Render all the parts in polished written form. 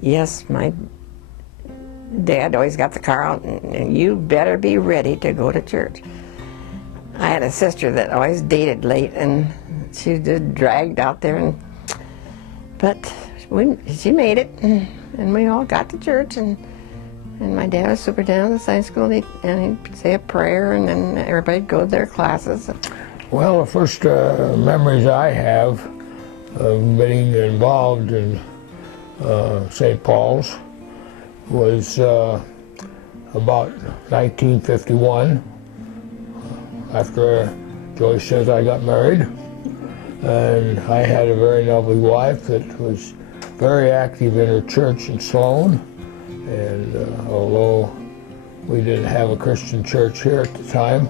Yes, my dad always got the car out, and you better be ready to go to church. I had a sister that always dated late, and she just dragged out there, but she made it, and we all got to church, and my dad was superintendent of the Sunday school, and he'd say a prayer, and then everybody'd go to their classes. Well, the first memories I have of being involved in St. Paul's was about 1951, after Joyce says I got married, and I had a very lovely wife that was very active in her church in Sloan, and although we didn't have a Christian church here at the time,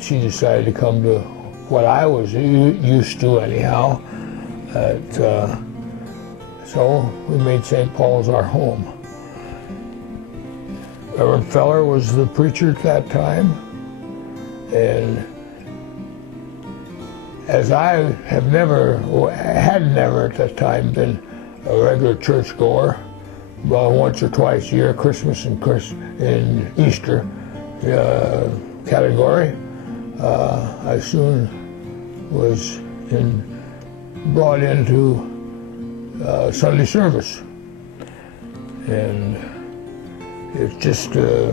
she decided to come to what I was used to anyhow. So we made St. Paul's our home. Reverend Feller was the preacher at that time, and as I had never at that time been a regular churchgoer, about once or twice a year, Christmas and Easter category, I soon was brought into Sunday service, and it's just a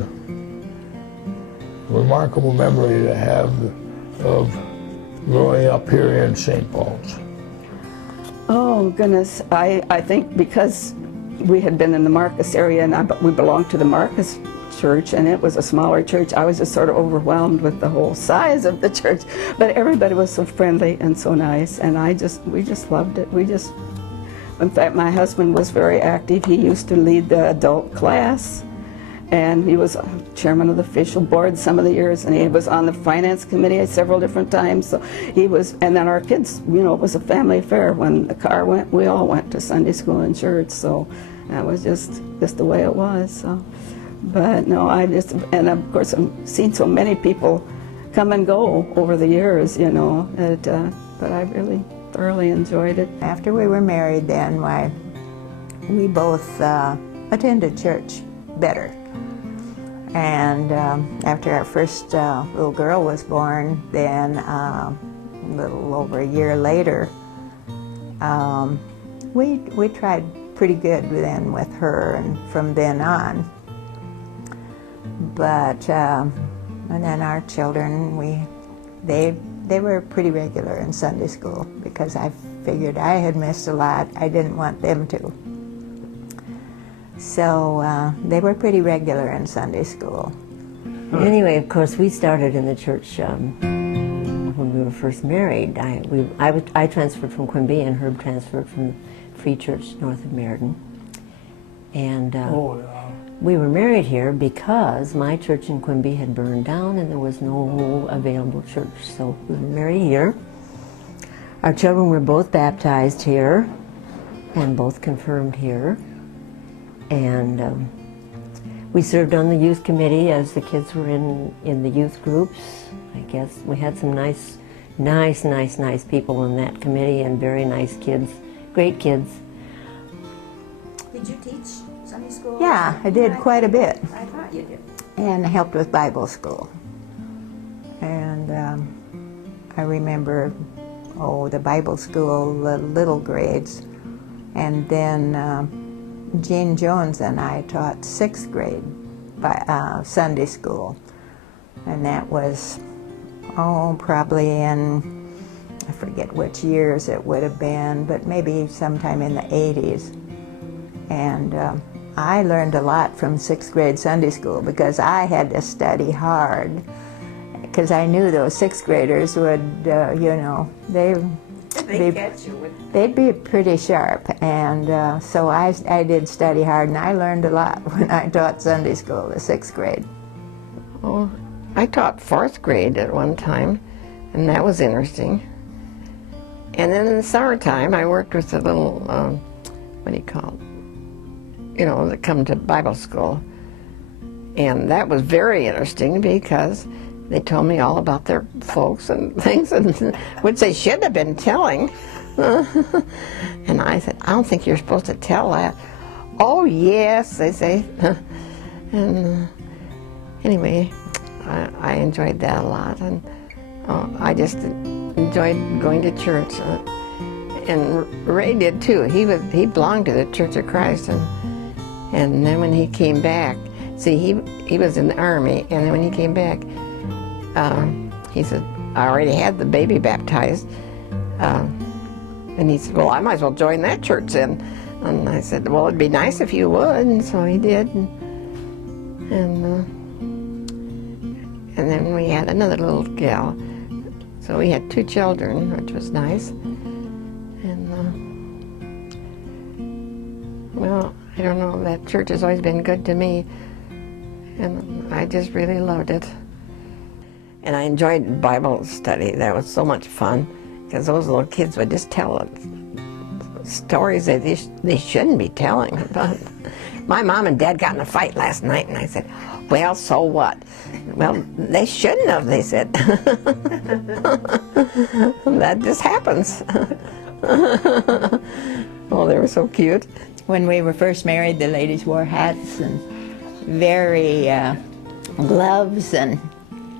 remarkable memory to have of growing up here in St. Paul's. Oh goodness, I think because we had been in the Marcus area, and we belonged to the Marcus church, and it was a smaller church, I was just sort of overwhelmed with the whole size of the church, but everybody was so friendly and so nice, and we just loved it. In fact, my husband was very active. He used to lead the adult class, and he was chairman of the official board some of the years, and he was on the finance committee several different times. So and then our kids, it was a family affair. When the car went, we all went to Sunday school and church, so that was just the way it was. So. But no, and of course I've seen so many people come and go over the years, but I really thoroughly enjoyed it. After we were married then, we both attended church better. And after our first little girl was born, then a little over a year later, we tried pretty good then with her, and from then on. But and then our children, they were pretty regular in Sunday school, because I figured I had missed a lot. I didn't want them to. So they were pretty regular in Sunday school. Anyway, of course, we started in the church when we were first married. I transferred from Quimby, and Herb transferred from Free Church north of Meriden. And we were married here because my church in Quimby had burned down and there was no available church. So we were married here. Our children were both baptized here and both confirmed here. And we served on the youth committee as the kids were in the youth groups. I guess we had some nice people on that committee, and very nice kids, great kids. Did you teach Sunday school? Yeah, I did quite a bit. I thought you did. And I helped with Bible school. And I remember, the Bible school, the little grades. And then Jean Jones and I taught 6th grade Sunday school. And that was, probably in, I forget which years it would have been, but maybe sometime in the 80s. And I learned a lot from 6th grade Sunday school, because I had to study hard, because I knew those 6th graders would, they'd be pretty sharp. And so I did study hard, and I learned a lot when I taught Sunday school, the 6th grade. Oh, I taught 4th grade at one time, and that was interesting. And then in the summertime, I worked with a little, what do you call it? That come to Bible school. And that was very interesting, because they told me all about their folks and things, which they should have been telling. And I said, I don't think you're supposed to tell that. Oh, yes, they say. And anyway, I enjoyed that a lot. And I just enjoyed going to church. And Ray did too. He belonged to the Church of Christ. And then when he came back, see, he was in the Army, and then when he came back, he said, I already had the baby baptized. And he said, well, I might as well join that church then. And I said, well, it'd be nice if you would. And so he did. And then we had another little gal. So we had 2 children, which was nice. And, well, I don't know, that church has always been good to me. And I just really loved it. And I enjoyed Bible study. That was so much fun, because those little kids would just tell stories that they shouldn't be telling. My mom and dad got in a fight last night, and I said, well, so what? Well, they shouldn't have, they said. That just happens. Oh, they were so cute. When we were first married, the ladies wore hats and very gloves, and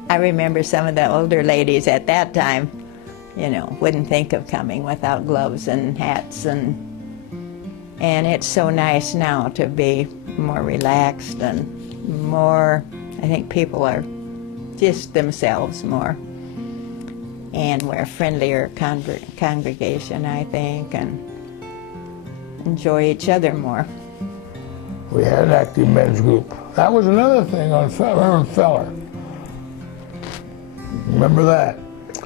I remember some of the older ladies at that time, you know, wouldn't think of coming without gloves and hats, and it's so nice now to be more relaxed and more, I think people are just themselves more, and we're a friendlier congregation, I think, and enjoy each other more. We had an active men's group. That was another thing on Reverend Feller. Remember that?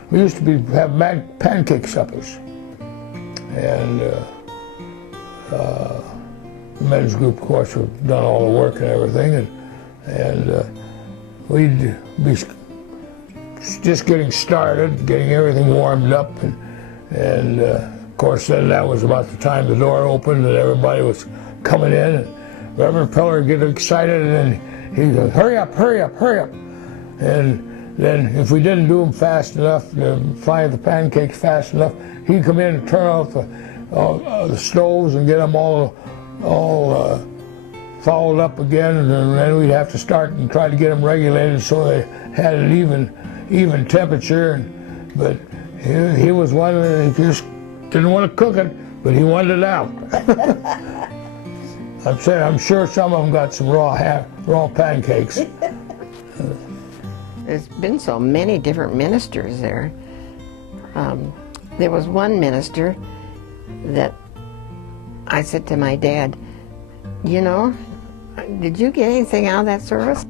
We used to have pancake suppers. And the men's group, of course, had done all the work and everything. And we'd be just getting started, getting everything warmed up. And of course, then that was about the time the door opened and everybody was coming in. And Reverend Feller would get excited, and then he'd go, hurry up, hurry up, hurry up. And then if we didn't do them fast enough, fry the pancakes fast enough, he'd come in and turn off the stoves and get them all fouled up again, and then we'd have to start and try to get them regulated so they had an even temperature. But he was one that just didn't want to cook it, but he wanted it out. I'm sure some of them got some raw pancakes. There's been so many different ministers there. There was one minister that I said to my dad, you know, did you get anything out of that service?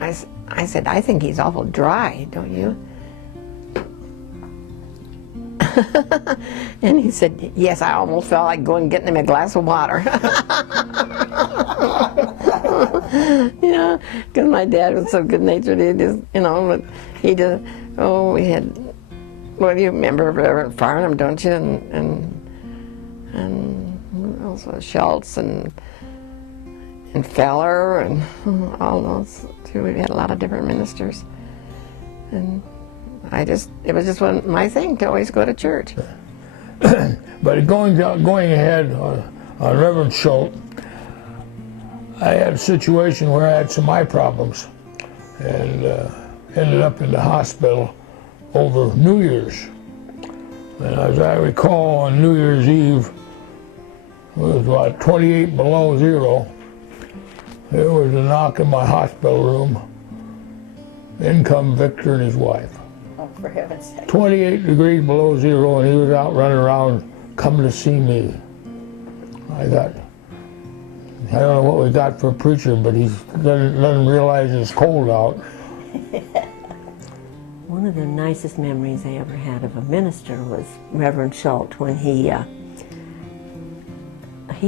I said, I think he's awful dry, don't you? And he said, yes, I almost felt like going and getting him a glass of water. You know, because my dad was so good-natured, he just, you know, but he just, we had, well, you remember Reverend Farnham, don't you? And also Schultz and Feller and all those, too. We had a lot of different ministers. And it was just my thing to always go to church. But going ahead on Reverend Schultz, I had a situation where I had some eye problems and ended up in the hospital over New Year's. And as I recall, on New Year's Eve, it was about 28 below zero. There was a knock in my hospital room. In come Victor and his wife. Oh, for heaven's sake. 28 degrees below zero, and he was out running around coming to see me. I thought, I don't know what we got for a preacher, but he doesn't realize it's cold out. One of the nicest memories I ever had of a minister was Reverend Schultz, when he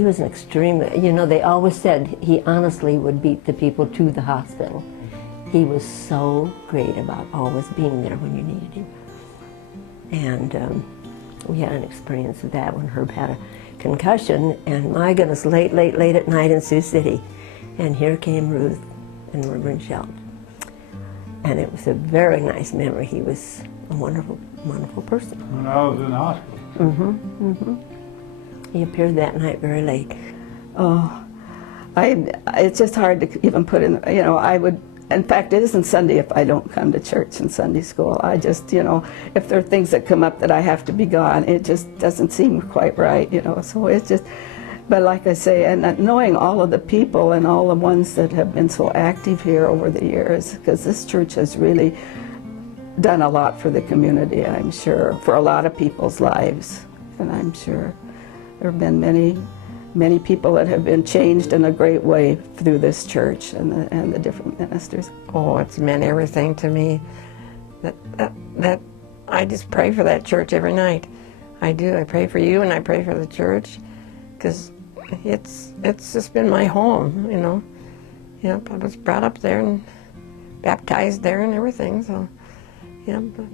was an extreme, you know, they always said he honestly would beat the people to the hospital. He was so great about always being there when you needed him. And we had an experience of that when Herb had a concussion, and my goodness, late at night in Sioux City. And here came Ruth and Reverend Schultz. And it was a very nice memory. He was a wonderful, wonderful person. When I was in the hospital, He appeared that night very late. Oh, it's just hard to even put in, you know, I would, in fact, it isn't Sunday if I don't come to church and Sunday school. I just, you know, if there are things that come up that I have to be gone, it just doesn't seem quite right, you know, so it's just, but like I say, and knowing all of the people and all the ones that have been so active here over the years, because this church has really done a lot for the community, I'm sure, for a lot of people's lives, and I'm sure there have been many people that have been changed in a great way through this church and the different ministers. Oh, it's meant everything to me. That I just pray for that church every night. I do. I pray for you and I pray for the church, because it's just been my home, you know. Yep, I was brought up there and baptized there and everything, so yeah, but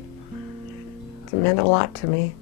it's meant a lot to me.